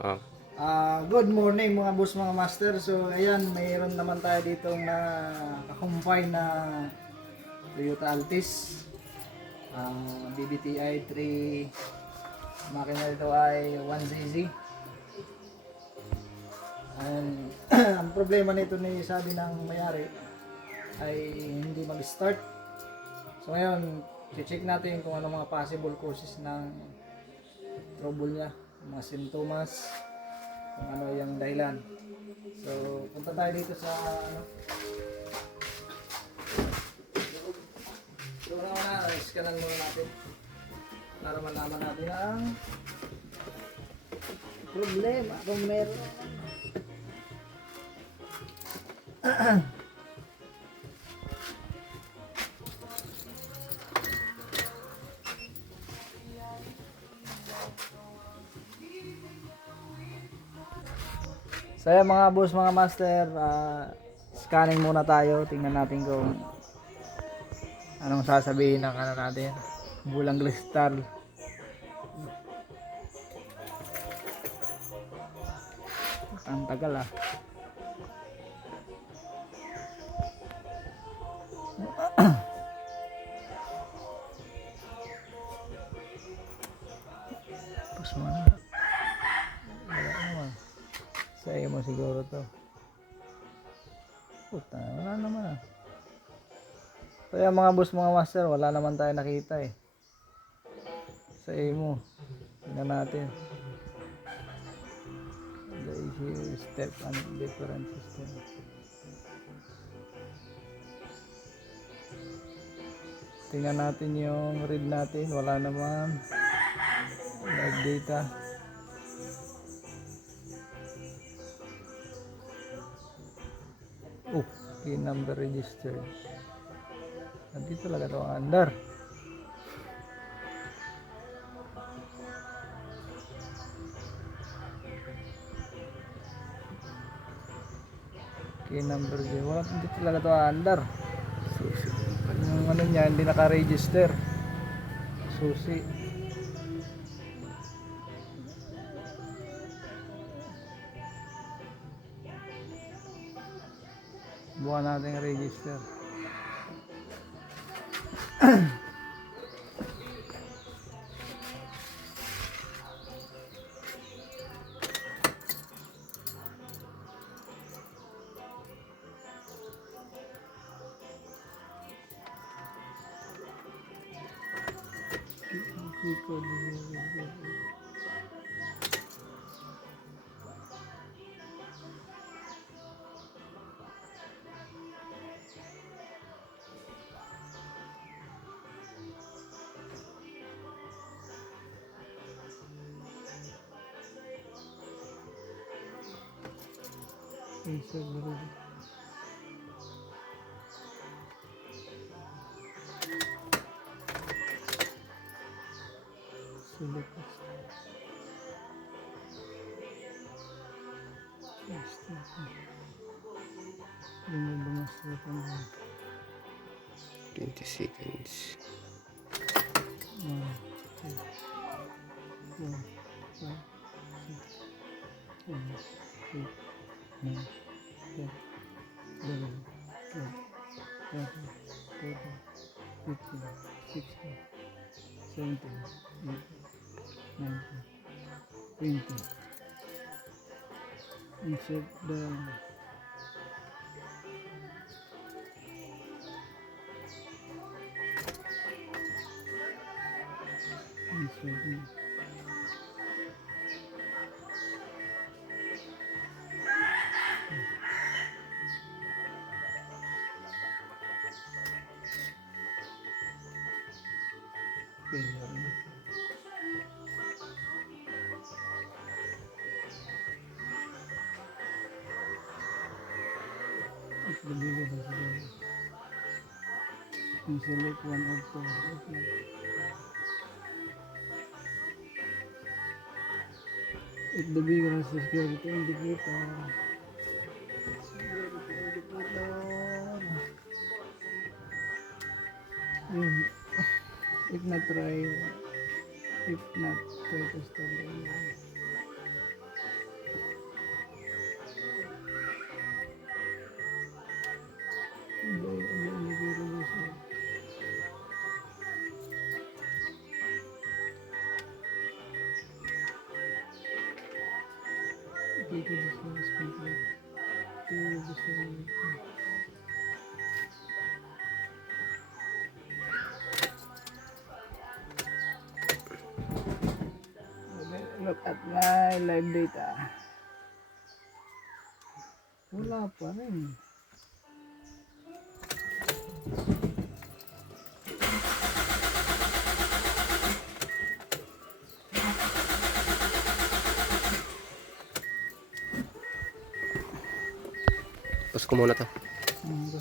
Oh. Good morning mga boss, mga master. So ayan, mayroon naman tayo dito na kakumpay na Toyota Altis, BBTI 3. Makina ito ay 1cc. And ang problema nito ni sabi ng mayari ay hindi mag-start. So ngayon, check natin kung ano mga possible causes ng trouble niya, mga simptomas, kung ano yung dahilan. So punta tayo dito sa so una, scanan muna natin para malaman natin ang problema kung meron. So ayan mga boss, mga master, scanning muna tayo. Tingnan natin kung anong sasabihin ng ano natin, bulang kristal. Ang tagal Tapos wala naman. Sa'yo mo siguro to. Puta, wala naman. So yan mga boss, mga master, wala naman tayo nakita Sa'yo mo. Tingnan natin. The issue step and different system. Tingnan natin yung read natin. Wala naman. Live data. Key number registered. Nandito talaga ito ang under. Key number din. Wala, hindi talaga ito ang under. Susi. Yung ano niya, hindi naka-register. Susi. Bukan natin register. Twenty seconds. 1, 2, 4, 5, 6, 7, 8, 9, 10, 11, 12, 13, 14, 15, 16, 17, 18, 19, 20. Insert the select one of the if the bigger is security indicator. If not try to start Look at my live data. Wala pa rin. Tapos ko muna to. Hmm,